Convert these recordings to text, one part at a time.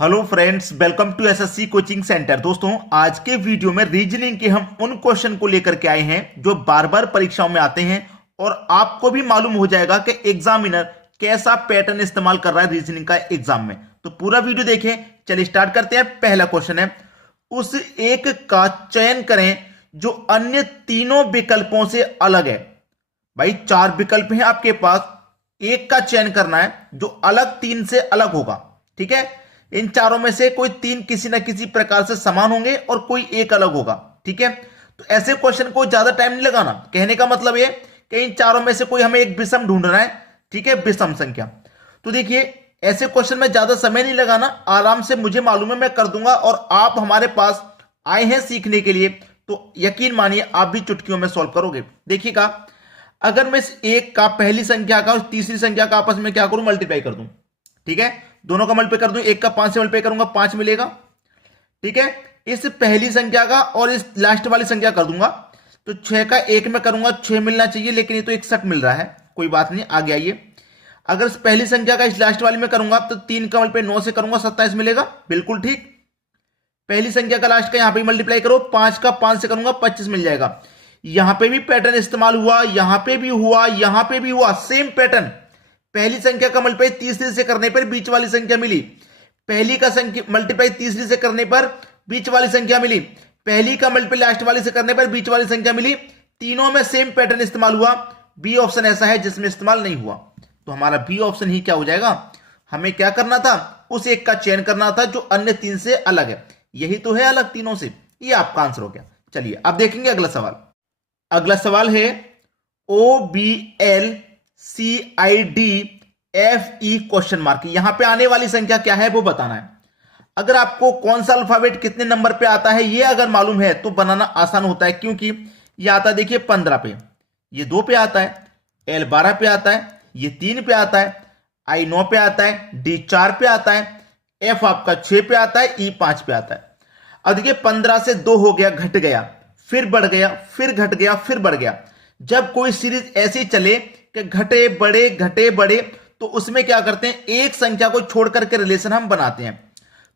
Hello friends, welcome to SSC coaching centre. दोस्तों, आज के वीडियो में रीजनिंग के हम उन क्वेश्चन को लेकर के आए हैं जो बार बार परीक्षाओं में आते हैं और आपको भी मालूम हो जाएगा कि एग्जामिनर कैसा पैटर्न इस्तेमाल कर रहा है रीजनिंग का एग्जाम में। तो पूरा वीडियो देखें। चलिए स्टार्ट करते हैं। पहला क्वेश्चन है, उस एक का चयन करें जो अन्य तीनों विकल्पों से अलग है। भाई, चार विकल्प हैं आपके पास, एक का चयन करना है जो अलग तीन से अलग होगा। ठीक है, इन चारों में से कोई तीन किसी ना किसी प्रकार से समान होंगे और कोई एक अलग होगा। ठीक है, तो ऐसे क्वेश्चन को ज्यादा टाइम नहीं लगाना। कहने का मतलब ये कि इन चारों में से कोई हमें एक विषम ढूंढना है। ठीक है, विषम संख्या। तो देखिए, ऐसे क्वेश्चन में ज्यादा समय नहीं लगाना, आराम से मुझे मालूम है मैं कर दूंगा और आप हमारे पास आए हैं सीखने के लिए, तो यकीन मानिए आप भी चुटकियों में सॉल्व करोगे। देखिएगा, अगर मैं इस एक का पहली संख्या का और तीसरी संख्या का आपस में क्या करूं, मल्टीप्लाई कर दूं। ठीक है, दोनों का मल्टीप्लाई कर दूं, एक का 5 से मल्टीप्लाई करूंगा 5 मिलेगा। ठीक है, इस पहली संख्या का और इस लास्ट वाली संख्या कर दूंगा तो 6 का 1 में करूंगा 6 मिलना चाहिए, लेकिन ये तो 61 मिल रहा है। कोई बात नहीं, आगे आइए। अगर इस पहली संख्या का इस लास्ट वाली में करूंगा तो 3 का मल्टीप्लाई 9 से करूंगा 27 मिलेगा। बिल्कुल ठीक। पहली संख्या का लास्ट का यहां पे मल्टीप्लाई करो, 5 का 5 से करूंगा 25 मिल जाएगा। यहां पे भी पैटर्न इस्तेमाल हुआ, यहां पे भी हुआ, यहां पे भी हुआ, सेम पैटर्न। पहली संख्या का मल्टीप्लाई तीसरी से करने पर बीच वाली संख्या मिली, पहली का मल्टीप्लाई तीसरी से करने पर बीच वाली संख्या मिली, पहली का मल्टीप्लाई लास्ट वाली से करने पर बीच वाली संख्या मिली। तीनों में सेम पैटर्न इस्तेमाल हुआ। बी ऑप्शन ऐसा है जिसमें इस्तेमाल नहीं हुआ, तो हमारा बी ऑप्शन ही क्या हो जाएगा। हमें क्या करना था, उस एक का चयन करना था जो अन्य तीन से अलग है। यही तो है अलग तीनों से। ये आपका आंसर हो गया। चलिए अब देखेंगे अगला सवाल। अगला सवाल है, OBL CID क्वेश्चन मार्क। यहां पे आने वाली संख्या क्या है वो बताना है। अगर आपको कौन सा अल्फाबेट कितने नंबर पे आता है ये अगर मालूम है तो बनाना आसान होता है, क्योंकि ये आता है देखिए 15 पे, ये 2 पे आता है, L 12 पे आता है, ये 3 पे आता है, I 9 पे आता है, D 4 पे आता है, F आपका 6 पे आता है, E 5 पे आता है। अब देखिए 15 से 2 हो गया, घट गया, फिर बढ़ गया, फिर घट गया, फिर बढ़ गया। जब कोई सीरीज ऐसी चले कि घटे बढ़े घटे बढ़े, तो उसमें क्या करते हैं, एक संख्या को छोड़ करके रिलेशन हम बनाते हैं।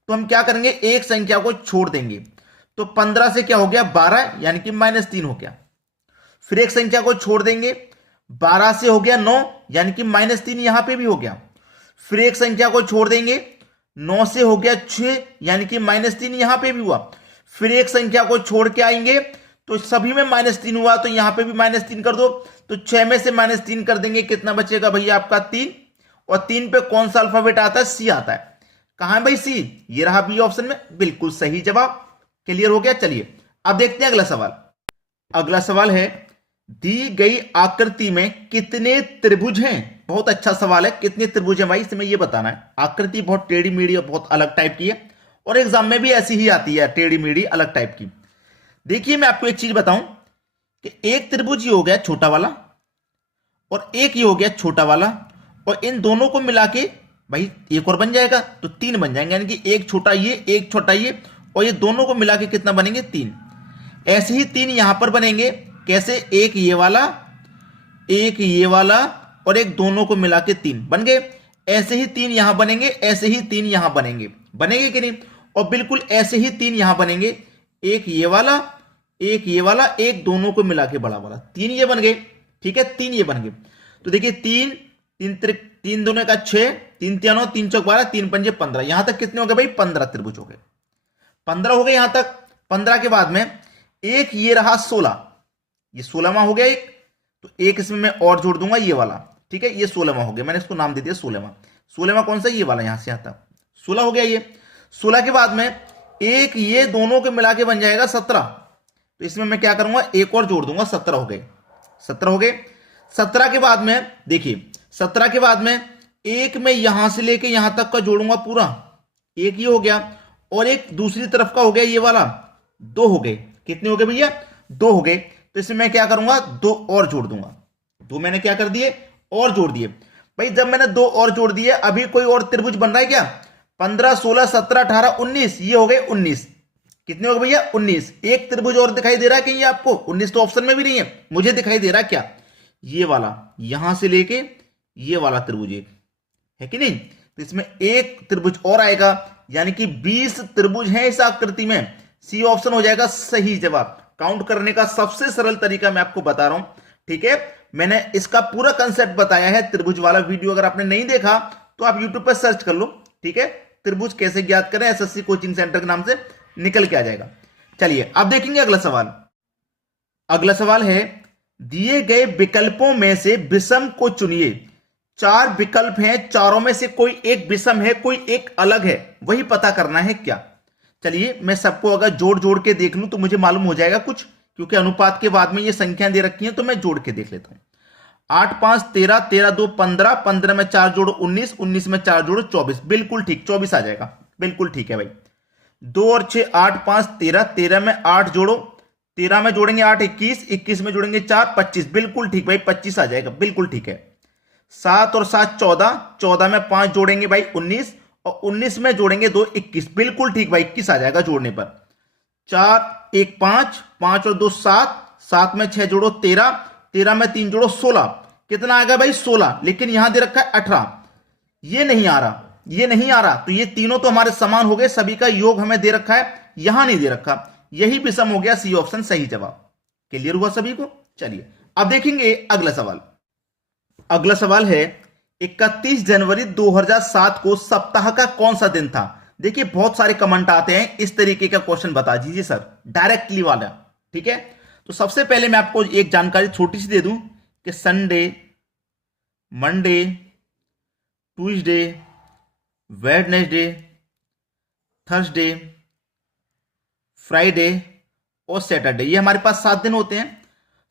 तो हम क्या करेंगे, एक संख्या को छोड़ देंगे। तो 15 से क्या हो गया 12, यानी कि -3 हो गया। फिर एक संख्या को छोड़ देंगे, 12 से हो गया 9, यानी कि -3 यहां पे भी हो गया। फिर एक संख्या को छोड़ देंगे, 9 से हो गया 6, यानी कि -3 यहां पे भी हुआ। फिर एक संख्या को छोड़ के आएंगे तो सभी में -3 हुआ, तो यहां पे भी -3 कर दो। तो 6 में से -3 कर देंगे, कितना बचेगा भैया आपका 3। और 3 पे कौन सा अल्फाबेट आता है, सी आता है। कहां है भाई सी, ये रहा बी ऑप्शन में, बिल्कुल सही जवाब। क्लियर हो गया। चलिए अब देखते हैं अगला सवाल। अगला सवाल है, दी गई आकृति में कितने त्रिभुज हैं। बहुत अच्छा सवाल है, कितने त्रिभुज हैं भाई, इसमें ये बताना है। आकृति बहुत टेढ़ी मेढ़ी और बहुत अलग टाइप की है, और एग्जाम में भी ऐसी ही आती है, टेढ़ी मेढ़ी अलग टाइप की। देखिए मैं आपको एक चीज बताऊं कि एक त्रिभुज ये हो गया छोटा वाला और एक ये हो गया छोटा वाला, और इन दोनों को मिला के भाई एक और बन जाएगा, तो 3 बन जाएंगे, यानी कि एक छोटा ये, एक छोटा ये, और ये दोनों को मिला के कितना बनेंगे 3। ऐसे ही 3 यहां पर बनेंगे। कैसे, एक ये वाला, एक ये वाला, और एक दोनों को मिला के 3 बन गए। ऐसे ही 3 यहां बनेंगे, ऐसे ही 3 यहां बनेंगे, बनेंगे कि नहीं। और बिल्कुल ऐसे ही 3 यहां बनेंगे, एक ये वाला, एक ये वाला, एक दोनों को मिला के बड़ा वाला, 3 ये बन गए। ठीक है, 3 ये बन गए। तो देखिए 3 दोनों का 6, 3 3 9, 3 चौक 12, 3 पंजे 15। यहां तक कितने हो गए भाई, 15 त्रिभुज हो गए। 15 हो गए यहां तक। 15 के बाद में एक ये रहा 16, ये 16वां हो गया एक, तो एक इसमें मैं और जोड़ दूंगा ये वाला। ठीक है, ये 16वां हो गया, मैंने इसको नाम दे दिया 16वां। 16वां कौन सा, ये वाला, यहां से यहां तक 16 हो गया ये। 16 के बाद में एक ये दोनों के मिला के बन जाएगा 17, तो इसमें मैं क्या करूंगा, एक और जोड़ दूंगा, 17 हो गए। 17 हो गए। 17 के बाद में देखिए, 17 के बाद में एक में यहां से लेके यहां तक का जोड़ूंगा पूरा, एक ये हो गया, और एक दूसरी तरफ का हो गया ये वाला, 2 हो गए। कितने हो गए भैया, 2 हो गए। तो इसमें मैं क्या करूंगा, 2 और जोड़ दूंगा। 2 मैंने क्या कर दिए, और जोड़ दिए। भाई जब मैंने 2 और जोड़ दिए, अभी कोई और त्रिभुज बन रहा है क्या, 15 16 17 18 19, ये हो गए 19। कितने हो गए भैया, 19। एक त्रिभुज और दिखाई दे रहा है कि ये आपको, 19 तो ऑप्शन में भी नहीं है, मुझे दिखाई दे रहा है क्या, ये वाला, यहां से लेके ये वाला त्रिभुज एक है कि नहीं। तो इसमें एक त्रिभुज और आएगा, यानी कि 20 त्रिभुज हैं इस आकृति में। सी ऑप्शन हो जाएगा सही जवाब। काउंट करने का सबसे सरल तरीका मैं आपको बता रहा हूं, ठीक है। मैंने इसका पूरा कंसेप्ट बताया है, त्रिभुज वाला वीडियो अगर आपने नहीं देखा तो आप यूट्यूब पर सर्च कर लो, ठीक है। त्रिभुज कैसे ज्ञात करें, एसएससी कोचिंग सेंटर के नाम से निकल के आ जाएगा। चलिए अब देखेंगे अगला सवाल। अगला सवाल है, दिए गए विकल्पों में से विषम को चुनिए। 4 विकल्प हैं, चारों में से कोई एक विषम है, कोई एक अलग है, वही पता करना है क्या। चलिए मैं सबको अगर जोड़ जोड़ के देख लूं तो मुझे मालूम हो जाएगा कुछ, क्योंकि अनुपात के बाद में ये संख्या दे रखी है, तो मैं जोड़ के देख लेता हूं। 8 5 13, 13 2 15, 15 में 4 जोड़ो 19, 19 में 4 जोड़ो 24, बिल्कुल ठीक 24 आ जाएगा, बिल्कुल ठीक है भाई। 2 और 6 8 5 13, 13 में 8 जोड़ो, 13 में जोड़ेंगे 8 21, 21 में जोड़ेंगे 4 25, बिल्कुल ठीक भाई 25 आ जाएगा, बिल्कुल ठीक है। 7 और 7 14, 14 में 5 जोड़ेंगे भाई 19, और 19 में जोड़ेंगे 2 21, बिल्कुल ठीक भाई 21 आ जाएगा जोड़ने पर। 4 1 5, 5 और 2 7, 7 में 6 जोड़ो 13, 13 में 3 जोड़ो 16, कितना आ गया भाई 16, लेकिन यहां दे रखा है 18, ये नहीं आ रहा, ये नहीं आ रहा, तो ये तीनों तो हमारे समान हो गए, सभी का योग हमें दे रखा है, यहां नहीं दे रखा, यही विषम हो गया, सी ऑप्शन सही जवाब। क्लियर हुआ सभी को। चलिए अब देखेंगे अगला सवाल। अगला सवाल है, 31 जनवरी 2007 को सप्ताह का कौन सा दिन था। देखिए बहुत सारे कमेंट आते हैं इस तरीके का क्वेश्चन बता दीजिए सर, डायरेक्टली वाला, ठीक है। तो सबसे पहले मैं आपको एक जानकारी छोटी सी दे दूं कि Sunday, Monday, Tuesday, Wednesday, Thursday, Friday और सैटरडे, ये हमारे पास 7 दिन होते हैं।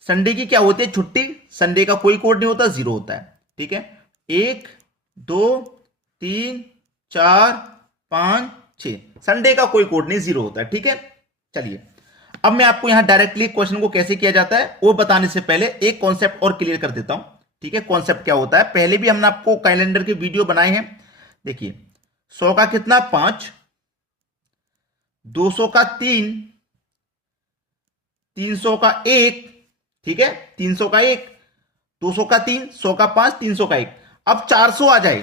संडे की क्या होती है छुट्टी, संडे का कोई कोड नहीं होता, 0 होता है, ठीक है। 1 2 3 4 5 6, संडे का कोई कोड नहीं, 0 होता है, ठीक है। चलिए अब मैं आपको यहां डायरेक्टली क्वेश्चन को कैसे किया जाता है वो बताने से पहले एक कॉन्सेप्ट और क्लियर कर देता हूं, ठीक है। कॉन्सेप्ट क्या होता है, पहले भी हमने आपको कैलेंडर के वीडियो बनाए हैं। देखिए 100 का कितना 5, 200 का 3, 300 का 1, ठीक है, 300 का 1, 200 का 3, 100 का 5, 300 का 1। अब 400 आ जाए,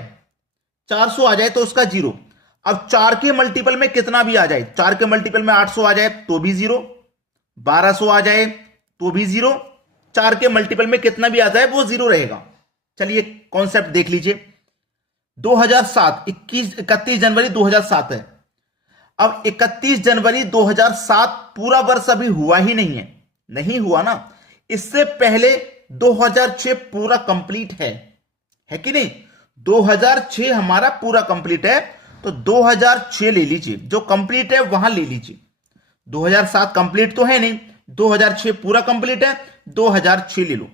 400 आ जाए तो उसका 0। अब 4 के मल्टीपल में कितना भी आ जाए, 4 के मल्टीपल में 800 आ जाए तो भी 0, 1200 आ जाए तो भी 0, 4 के मल्टीपल में कितना भी आ जाए वो 0 रहेगा। चलिए कॉन्सेप्ट देख लीजिए। 2007 31 जनवरी 2007 है। अब 31 जनवरी 2007 पूरा वर्ष अभी हुआ ही नहीं है, नहीं हुआ ना, इससे पहले 2006 पूरा कंप्लीट है कि नहीं। 2006 हमारा पूरा कंप्लीट है, तो 2006 ले लीजिए, जो कंप्लीट है वहां ले लीजिए। 2007 कंप्लीट तो है नहीं, 2006 पूरा कंप्लीट है, 2006 ले लो।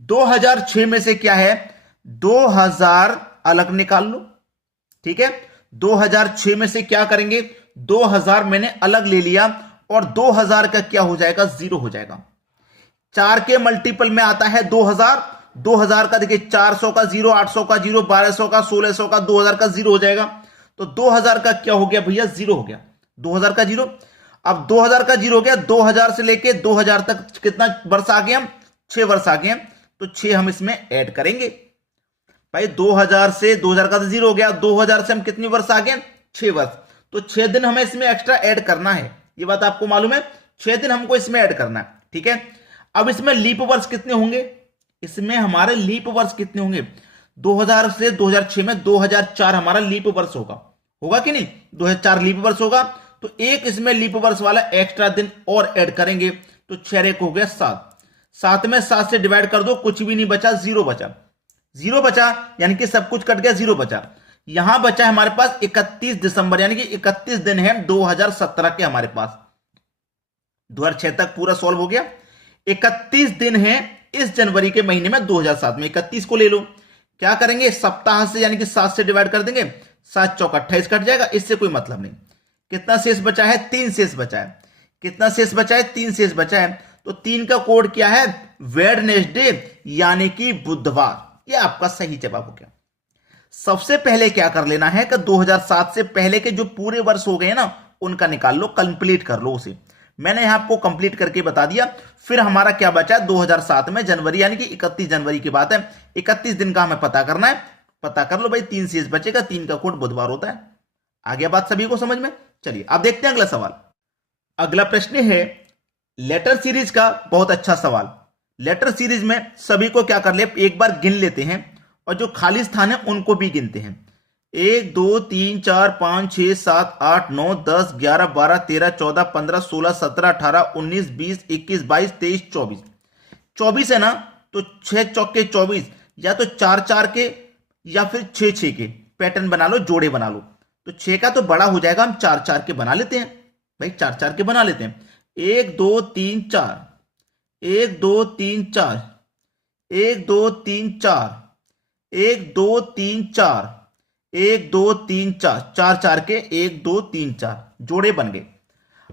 2006 में से क्या है, 2000 अलग निकाल लो, ठीक है। 2006 में से क्या करेंगे, 2000 मैंने अलग ले लिया, और 2000 का क्या हो जाएगा, 0 हो जाएगा। 4 के मल्टीपल में आता है 2000, 2000 का देखिए 400 का 0, 800 का 0, 1200 का, 1600 का, 2000 का 0 हो जाएगा। तो 2000 का क्या हो गया भैया, 0 हो गया, 2000 का 0। अब 2000 का 0 हो गया, 2000 से लेके 2000 तक कितना वर्ष आ गए हम, 6 वर्ष आ गए हम, तो 6 हम इसमें ऐड करेंगे भाई। 2000 से 2000 का तो 0 हो गया, 2000 से हम कितने वर्ष आ गए, 6 वर्ष, तो 6 दिन हमें इसमें एक्स्ट्रा ऐड करना है, ये बात आपको मालूम है, 6 दिन हमको इसमें ऐड करना है, ठीक है। अब इसमें लीप वर्ष कितने होंगे, इसमें हमारे लीप वर्ष कितने होंगे, 2000 से 2006 में 2004 हमारा लीप वर्ष होगा कि नहीं, 2004 लीप वर्ष होगा, तो एक इसमें लीप वर्ष वाला एक्स्ट्रा दिन और ऐड करेंगे, तो 6 एक हो गया 7, 7 में 7 से डिवाइड कर दो, कुछ भी नहीं बचा, 0 बचा, 0 बचा, यानी कि सब कुछ कट गया, 0 बचा। यहां बचा है हमारे पास 31 दिसंबर, यानी कि 31 दिन है 2017 के हमारे पास। 2006 तक पूरा सॉल्व हो गया, 31 दिन है इस जनवरी के महीने में 2007 में, 31 को ले लो, क्या करेंगे सप्ताह से, यानी कि 7 से डिवाइड कर देंगे, 7 चौक 28 कट जाएगा, इससे कोई मतलब नहीं। कितना शेष बचा है, 3 शेष बचा है, कितना शेष बचा है, 3 शेष बचा है, तो 3 का कोड क्या है, वेडनेसडे, यानी कि बुधवार, ये आपका सही जवाब हो गया। सबसे पहले क्या कर लेना है कि 2007 से पहले के जो पूरे वर्ष हो गए ना, उनका निकाल लो, कंप्लीट कर लो उसे। मैंने यहां आपको कंप्लीट करके बता दिया। फिर हमारा क्या बचा है, 2007 में जनवरी, यानी कि 31 जनवरी की बात है, 31 दिन का हमें पता करना है, पता कर लो भाई, 3 शेष बचेगा, 3 का कोड बुधवार होता है, आ गया बात सभी को समझ में? चलिए अब देखते हैं अगला सवाल। अगला प्रश्न है लेटर सीरीज का, बहुत अच्छा सवाल। लेटर सीरीज में सभी को क्या कर ले, एक बार गिन लेते हैं और जो खाली स्थान है उनको भी गिनते हैं। 1 2 3 4 5 6 7 8 9 10 11 12 13 14 15 16 17 18 19 20 21 22 23 24। 24 है ना, तो 6 चौके 24, या तो 4 4 के या फिर 6 6 के पैटर्न बना लो, जोड़े बना लो। तो 6 का तो बड़ा हो जाएगा, हम 4 4 के बना लेते हैं भाई, 4 4 के बना लेते हैं। 1 2 3 4, 1 2 3 4, 1 2 3 4, 1 2 3 4, 1 2 3 4, 4 4 के 1 2 3 4 जोड़े बन गए।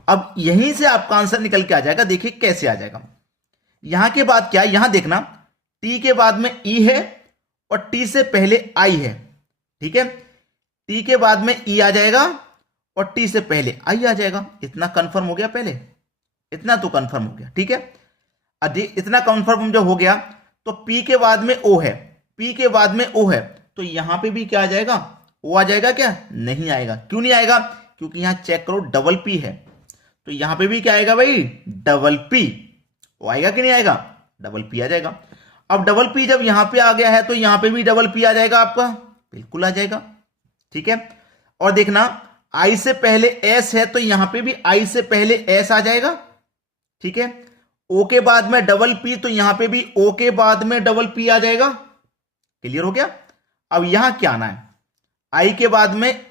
अब यहीं से आपका आंसर निकल के आ जाएगा। देखिए कैसे आ जाएगा। यहां के बाद क्या है, यहां देखना, टी के बाद में ई है और टी से पहले आई है, ठीक है। टी के बाद में ई आ जाएगा और टी से पहले आई आ जाएगा। इतना कंफर्म हो गया, पहले इतना तो कंफर्म हो गया, ठीक है। अधिक इतना कंफर्म जो हो गया, तो पी के बाद में ओ है, पी के बाद में ओ है, तो यहां पे भी क्या आ जाएगा, ओ आ जाएगा क्या? नहीं आएगा। क्यों नहीं आएगा? क्योंकि यहां चेक करो डबल पी है, तो यहां पे भी क्या आएगा भाई, डबल पी। वो आएगा कि नहीं आएगा? डबल पी आ जाएगा। अब डबल पी जब यहां पे आ गया है तो यहां पे भी डबल पी आ जाएगा आपका, बिल्कुल आ जाएगा, ठीक है। और देखना, आई से पहले एस है तो यहां पे भी आई से पहले एस आ जाएगा, ठीक है। ओ के बाद में डबल पी, तो यहां पे भी ओ के बाद में डबल पी आ जाएगा। क्लियर हो गया? अब यहां क्या आना है, आई के बाद में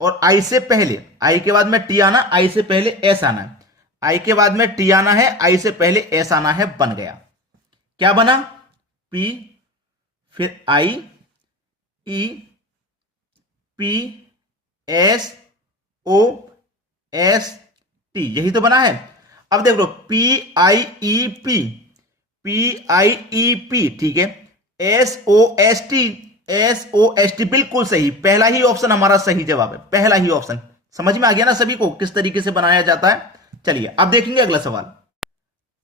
और आई से पहले, आई के बाद में टी आना, आई से पहले एस आना है, आई के बाद में टी आना है, आई से पहले एस आना है। बन गया, क्या बना? पी, फिर I, E, P, S, O, S, T, यही तो बना है। अब देख लो, P I E P, P I E P, ठीक है। S O S T, S O S T, बिल्कुल सही। पहला ही ऑप्शन हमारा सही जवाब है, पहला ही ऑप्शन। समझ में आ गया ना सभी को किस तरीके से बनाया जाता है? चलिए अब देखेंगे अगला सवाल।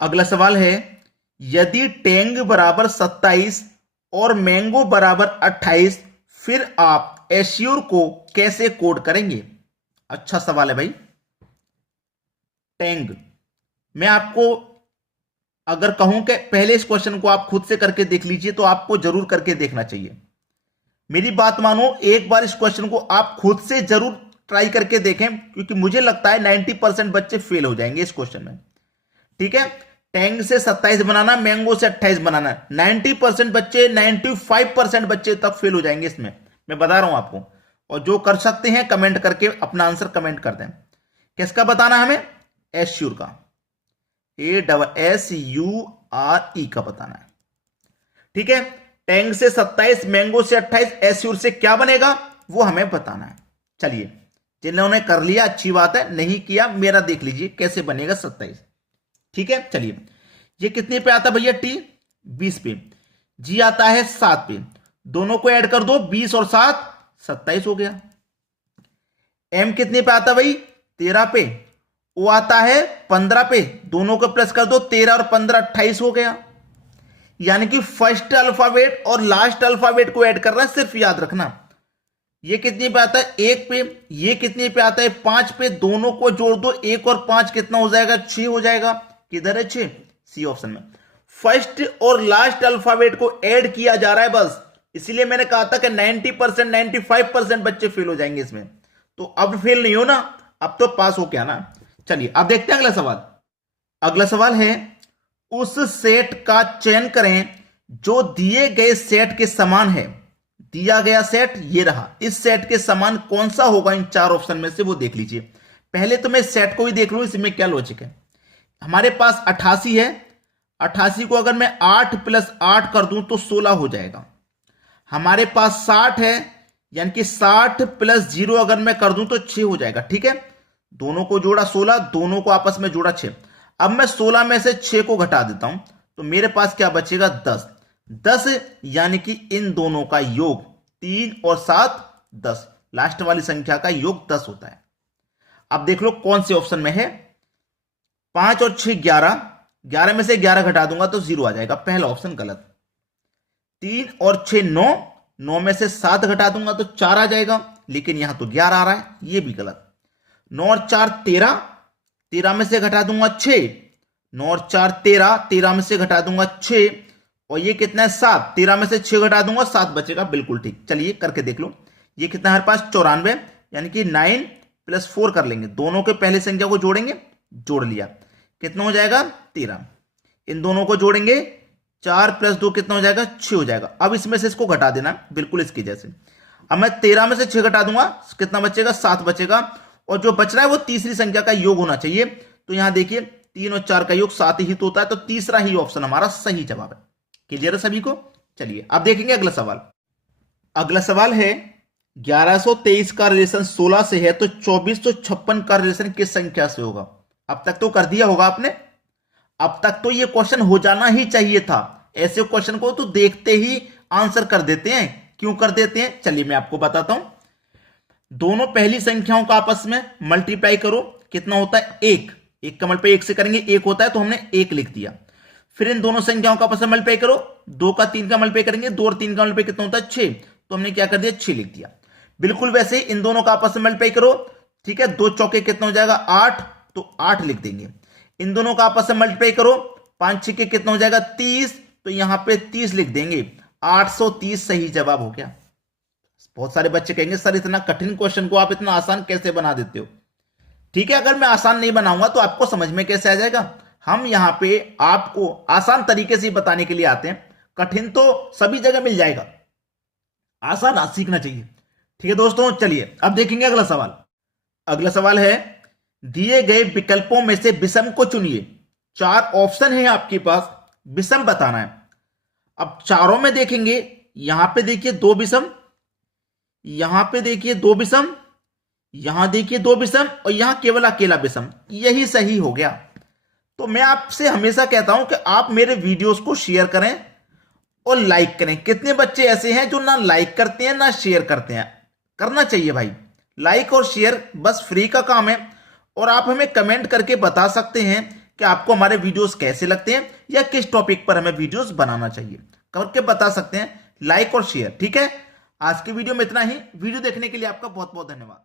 अगला सवाल है, यदि टेंग बराबर 27 और मैंगो बराबर 28, फिर आप एश्योर को कैसे कोड करेंगे? अच्छा सवाल है भाई। टेंग, मैं आपको अगर कहूं कि पहले इस क्वेश्चन को आप खुद से करके देख लीजिए, तो आपको जरूर करके देखना चाहिए। मेरी बात मानो, एक बार इस क्वेश्चन को आप खुद से जरूर ट्राई करके देखें, क्योंकि मुझे लगता है 90% बच्चे फेल हो जाएंगे इस क्वेश्चन में, ठीक है। टेंग से 27 बनाना, मैंगो से 28 बनाना, 90% बच्चे, 95% बच्चे तक फेल हो जाएंगे इसमें, मैं बता रहा हूं आपको। और जो कर सकते हैं कमेंट करके अपना आंसर कमेंट कर दें। किसका बताना हमें? एश्योर का, ASSURE का बताना है, ठीक है। टेंग से 27, मैंगो से 28, एश्योर से क्या बनेगा वो हमें बताना है। चलिए, जिन्होंने कर लिया अच्छी बात है, नहीं किया मेरा देख लीजिए कैसे बनेगा 27, ठीक है। चलिए, ये कितने पे आता है भैया? टी 20 पे, जी आता है 7 पे, दोनों को ऐड कर दो, 20 और 7 27 हो गया। एम कितने पे आता है भाई? 13 पे, ओ आता है 15 पे, दोनों को प्लस कर दो, 13 और 15 28 हो गया। यानी कि फर्स्ट अल्फाबेट और लास्ट अल्फाबेट को ऐड करना है, सिर्फ याद रखना। ये कितने पे आता है? 1 पे, ये कितने पे आता है? 5 पे, दोनों को जोड़ दो, 1 और 5 कितना हो जाएगा? 6 हो जाएगा। किधर है 6? सी ऑप्शन में। फर्स्ट और लास्ट अल्फाबेट को ऐड किया जा रहा है बस, इसीलिए मैंने कहा था कि 90% 95% बच्चे फेल हो जाएंगे इसमें। तो अब फेल नहीं हो ना, अब तो पास हो क्या ना। चलिए अब देखते हैं अगला सवाल। अगला सवाल है, उस सेट का चयन करें जो दिए गए सेट के समान है। दिया गया सेट ये रहा, इस सेट के समान कौन सा होगा इन 4 ऑप्शन में से, वो देख लीजिए। पहले तो मैं सेट को ही देख लूं, इसमें क्या लॉजिक है। हमारे पास 88 है, 88 को अगर मैं 8 + 8 कर दूं तो 16 हो जाएगा। हमारे पास 60 है, यानी कि 60 + 0 अगर मैं कर दूं तो 6 हो जाएगा, ठीक है। दोनों को जोड़ा 16, दोनों को आपस में जोड़ा 6। अब मैं 16 में से 6 को घटा देता हूं तो मेरे पास क्या बचेगा? 10। 10 यानी कि इन दोनों का योग 3 और 7 10, लास्ट वाली संख्या का योग 10 होता है। अब देख लो कौन से ऑप्शन में है। 5 और 6 11, 11 में से 11 घटा दूंगा तो 0 आ जाएगा, पहला ऑप्शन गलत। 3 और 6 9, 9 में से 7 घटा दूंगा तो 4 आ जाएगा, लेकिन यहां तो 11 आ रहा है, ये भी गलत। 9 और 4 13, 13 में से घटा दूंगा 6, 9 और 4 13, 13 में से घटा दूंगा 6, और ये कितना है 7, 13 में से 6 घटा दूंगा 7 बचेगा, बिल्कुल ठीक। चलिए करके देख लो, ये कितना है हमारे पास 94, यानी कि 9 + 4 कर लेंगे, दोनों के पहले संख्या को जोड़ेंगे, जोड़ लिया, कितना हो जाएगा 13। इन दोनों को जोड़ेंगे, 4 + 2 कितना हो जाएगा 6 हो जाएगा। अब इसमें से इसको घटा देना, बिल्कुल इसकी जैसे। अब मैं 13 में से 6 घटा दूंगा, कितना बचेगा 7 बचेगा, और जो बच रहा है वो तीसरी संख्या का योग होना चाहिए। तो यहां देखिए 3 और 4 का योग 7 ही तो होता है, तो तीसरा ही ऑप्शन हमारा सही जवाब है। क्लियर है सभी को? चलिए अब देखेंगे अगला सवाल। अगला सवाल है 1123 का रिलेशन 16 से है, तो 2456 का रिलेशन किस संख्या से होगा? अब तक तो कर दिया होगा आपने, अब तक तो ये क्वेश्चन हो जाना ही चाहिए था। ऐसे क्वेश्चन को तो देखते ही आंसर कर देते हैं, क्यों कर देते हैं? चलिए मैं आपको बताता हूं। दोनों पहली संख्याओं का आपस में मल्टीप्लाई करो, कितना होता है 1, 1 का मल्टीप्लाई 1 से करेंगे 1 होता है, तो हमने 1 लिख दिया। फिर इन दोनों संख्याओं का आपस में मल्टीप्लाई करो, 2 का 3 का मल्टीप्लाई करेंगे, 2 और 3 का मल्टीप्लाई कितना होता है 6, तो हमने क्या कर दिया 6 लिख दिया। बिल्कुल वैसे इन दोनों का आपस में मल्टीप्लाई करो, ठीक है, 2 चौके कितना हो जाएगा 8, तो 8 लिख देंगे। इन दोनों का आपस में मल्टीप्लाई करो, 5 6 के कितना हो जाएगा 30, तो यहां पे 30 लिख देंगे, 830 सही जवाब हो गया। बहुत सारे बच्चे कहेंगे सर इतना कठिन क्वेश्चन को आप इतना आसान कैसे बना देते हो? ठीक है, अगर मैं आसान नहीं बनाऊंगा तो आपको समझ में कैसे आ जाएगा? हम यहां पे आपको आसान तरीके से बताने के लिए आते हैं, कठिन तो सभी जगह मिल जाएगा, आसान आज सीखना चाहिए। ठीक है दोस्तों, चलिए अब देखेंगे अगला सवाल। अगला सवाल है दिए गए विकल्पों में से विषम को चुनिए। 4 ऑप्शन है आपके पास, विषम बताना है। अब चारों में देखेंगे, यहां पे देखिए 2 विषम, यहां पे देखिए 2 विषम, यहां देखिए 2 विषम, और यहां केवल अकेला विषम, यही सही हो गया। तो मैं आपसे हमेशा कहता हूं कि आप मेरे वीडियोस को शेयर करें और लाइक करें। कितने बच्चे ऐसे हैं जो ना लाइक करते हैं ना शेयर करते हैं? करना चाहिए भाई, लाइक और शेयर बस फ्री का काम है। और आप हमें कमेंट करके बता सकते हैं कि आपको हमारे वीडियोस कैसे लगते हैं या किस टॉपिक पर हमें वीडियोस बनाना चाहिए, करके बता सकते हैं, लाइक और शेयर। ठीक है, आज की वीडियो में इतना ही। वीडियो देखने के लिए आपका बहुत बहुत धन्यवाद।